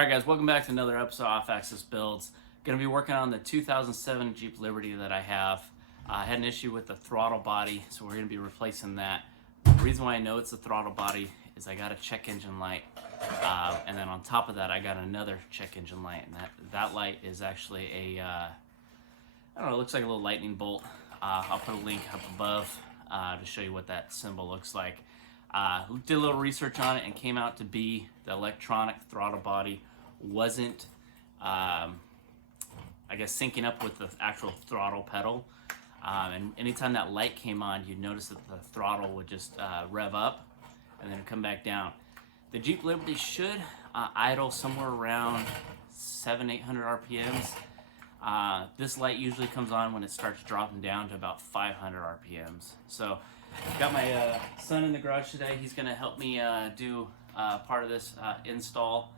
Alright guys, welcome back to another episode of Off-Axis Builds. Going to be working on the 2007 Jeep Liberty that I have. I had an issue with the throttle body, so we're going to be replacing that. The reason why I know it's the throttle body is I got a check engine light, and then on top of that I got another check engine light, and that light is actually a, I don't know, it looks like a little lightning bolt. I'll put a link up above to show you what that symbol looks like. Did a little research on it and came out to be the electronic throttle body wasn't, I guess, syncing up with the actual throttle pedal. And anytime that light came on, you'd notice that the throttle would just rev up and then come back down. The Jeep Liberty should idle somewhere around 700-800 RPMs. This light usually comes on when it starts dropping down to about 500 RPMs. So got my son in the garage today. He's going to help me do part of this install.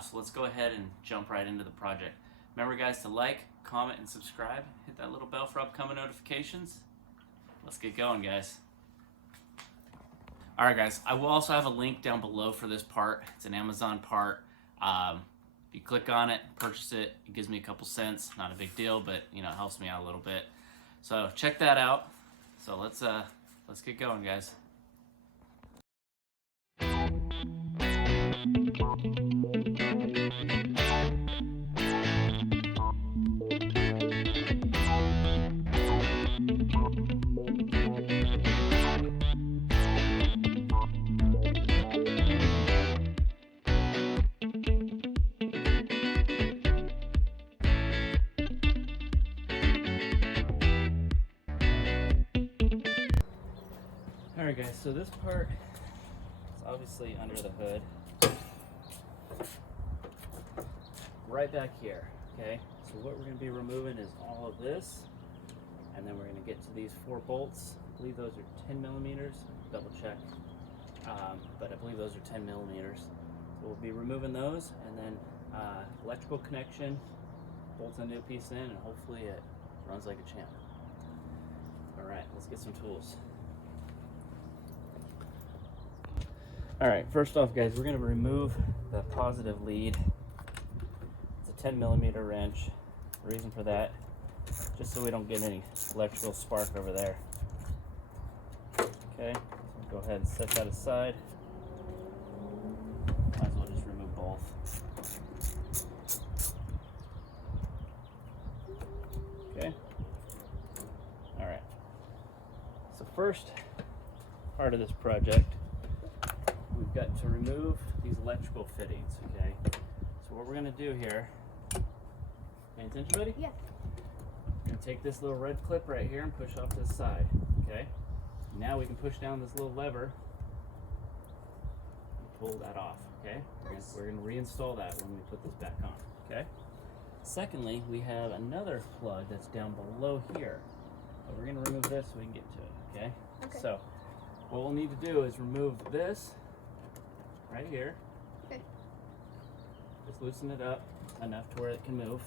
So let's go ahead and jump right into the project. Remember guys to like, comment, and subscribe. Hit that little bell for upcoming notifications. Let's get going, guys. Alright guys, I will also have a link down below for this part. It's an Amazon part. If you click on it, purchase it, it gives me a couple cents. Not a big deal, but you know, it helps me out a little bit. So check that out. So let's get going, guys. Alright guys, so this part is obviously under the hood. Right back here, okay? So what we're going to be removing is all of this, and then we're going to get to these 4 bolts. I believe those are 10 millimeters, double check, but I believe those are 10 millimeters. So we'll be removing those, and then electrical connection, bolts a new piece in, and hopefully it runs like a champ. Alright, let's get some tools. Alright, first off guys, we're going to remove the positive lead. It's a 10 millimeter wrench. The reason for that, just so we don't get any electrical spark over there. Okay, so go ahead and set that aside. Might as well just remove both. Okay. Alright. So first part of this project, we've got to remove these electrical fittings, okay? So what we're going to do here, pay attention, buddy? Yeah. We're going to take this little red clip right here and push off to the side, okay? Now we can push down this little lever and pull that off, okay? We're going to reinstall that when we put this back on, okay? Secondly, we have another plug that's down below here. But we're going to remove this so we can get to it, okay? Okay. So what we'll need to do is remove this right here. Okay. Just loosen it up enough to where it can move.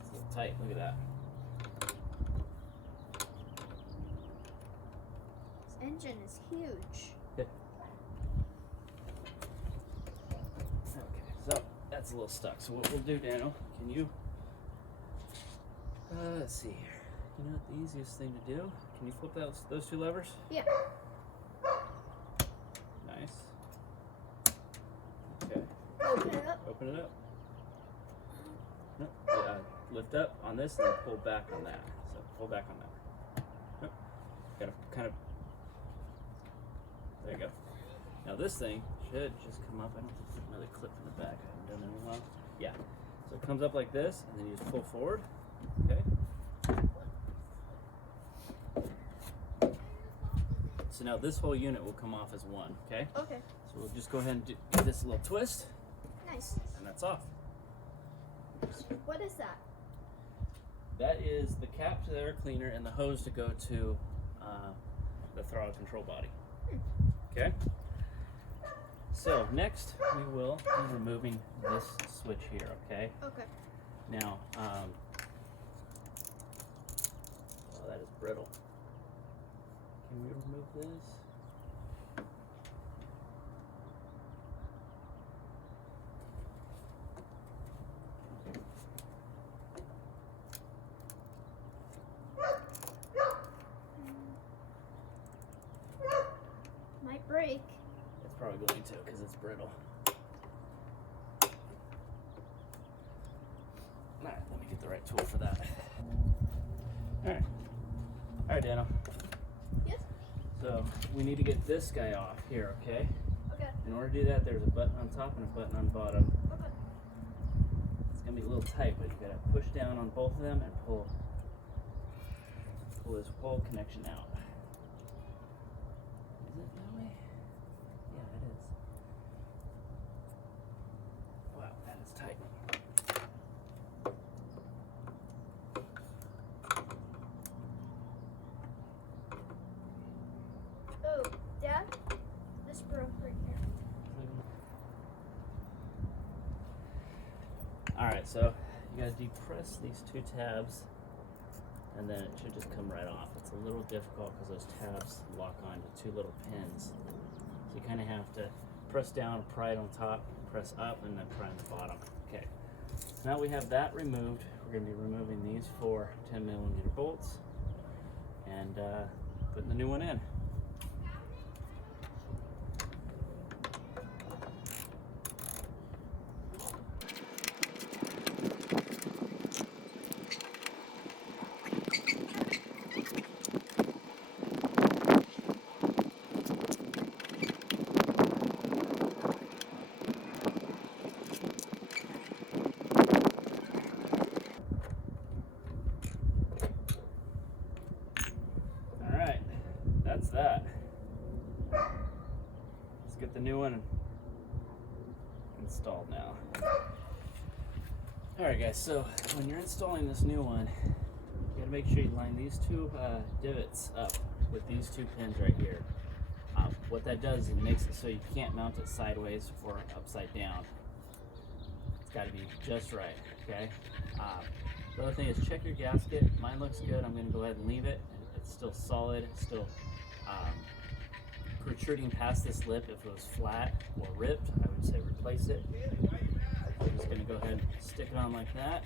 It's a little tight, look at that. This engine is huge. Okay, so that's a little stuck. So what we'll do, Daniel, can you, let's see here. You know what the easiest thing to do? Can you flip those 2 levers? Yeah. Nice. Okay. Open it up. Open it up. Nope. Lift up on this and then pull back on that. So pull back on that. Nope. Gotta kind of. There you go. Now this thing should just come up. I don't think there's another clip in the back. I haven't done it in a while. Yeah. So it comes up like this, and then you just pull forward. Okay. So now this whole unit will come off as one. Okay. Okay. So we'll just go ahead and give this a little twist. Nice. And that's off. What is that? That is the cap to the air cleaner and the hose to go to the throttle control body. Okay? So next we will be removing this switch here, okay? Okay. Now, oh, that is brittle. Can we remove this? probably going to because it's brittle. Alright, let me get the right tool for that. Alright, Dano. Yes? So, we need to get this guy off here, okay? Okay. In order to do that, there's a button on top and a button on bottom. Okay. It's going to be a little tight, but you got to push down on both of them and pull this whole connection out. Is it that way? Yeah, it is. Wow, that is tight. Oh, Dad, this broke right here. Alright, so you gotta depress these two tabs and then it should just come right off. It's a little difficult because those tabs lock onto two little pins. So you kind of have to press down, pry it on top, press up, and then pry on the bottom. Okay, so now we have that removed. We're gonna be removing these 4 10mm bolts and putting the new one in. That's that. Let's get the new one installed now. Alright guys, so when you're installing this new one, you gotta make sure you line these two divots up with these 2 pins right here. What that does is it makes it so you can't mount it sideways or upside down. It's gotta be just right, okay? The other thing is check your gasket. Mine looks good. I'm gonna go ahead and leave it. It's still solid, it's still protruding past this lip. If it was flat or ripped, I would say replace it. I'm just going to go ahead and stick it on like that.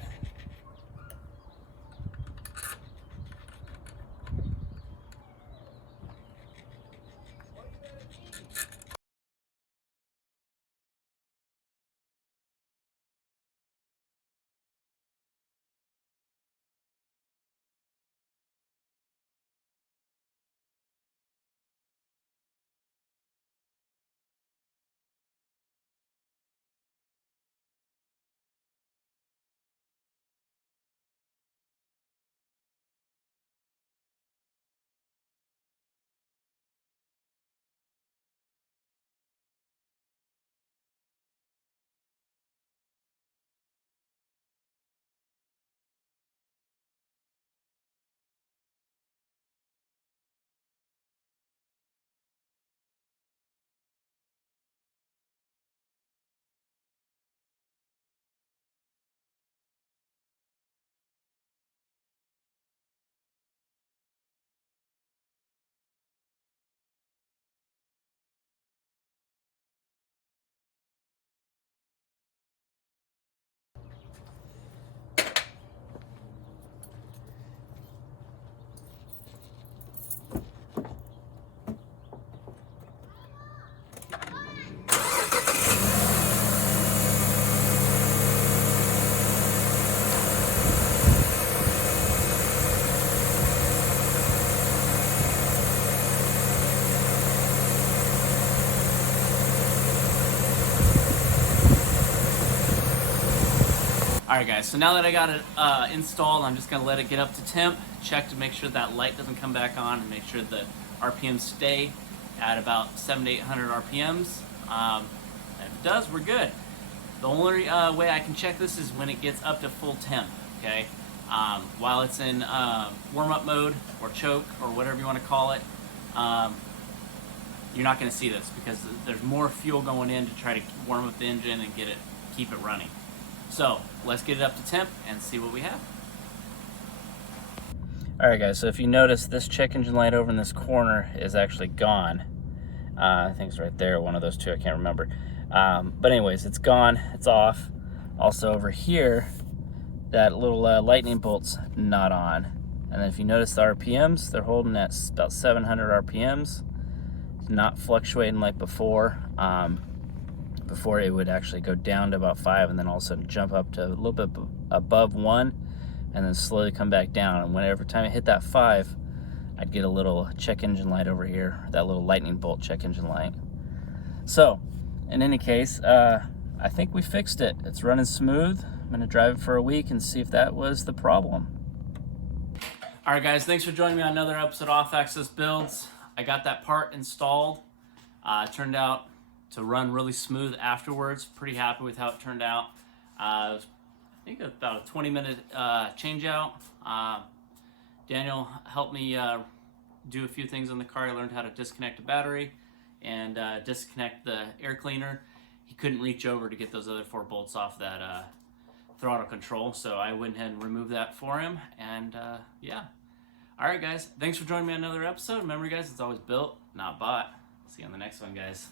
Alright guys, so now that I got it installed, I'm just going to let it get up to temp, check to make sure that light doesn't come back on, and make sure the RPMs stay at about 700 to 800 RPMs. If it does, we're good. The only way I can check this is when it gets up to full temp, okay? While it's in warm-up mode, or choke, or whatever you want to call it, you're not going to see this because there's more fuel going in to try to warm up the engine and keep it running. So let's get it up to temp and see what we have. Alright guys, so if you notice, this check engine light over in this corner is actually gone. I think it's right there, one of those two, I can't remember. But anyways, it's gone, it's off. Also over here, that little lightning bolt's not on. And then if you notice the RPMs, they're holding at about 700 RPMs. not fluctuating like before. Before it would actually go down to about 5 and then all of a sudden jump up to a little bit above 1 and then slowly come back down. And whenever time I hit that 5, I'd get a little check engine light over here, that little lightning bolt check engine light. So in any case, I think we fixed it. It's running smooth. I'm gonna drive it for a week and see if that was the problem. All right, guys, thanks for joining me on another episode of Off Axis Builds. I got that part installed. It turned out to run really smooth afterwards. Pretty happy with how it turned out. I think about a 20-minute change out. Daniel helped me do a few things on the car. I learned how to disconnect the battery and disconnect the air cleaner. He couldn't reach over to get those other 4 bolts off that throttle control, so I went ahead and removed that for him, and yeah. All right, guys, thanks for joining me on another episode. Remember, guys, it's always built, not bought. See you on the next one, guys.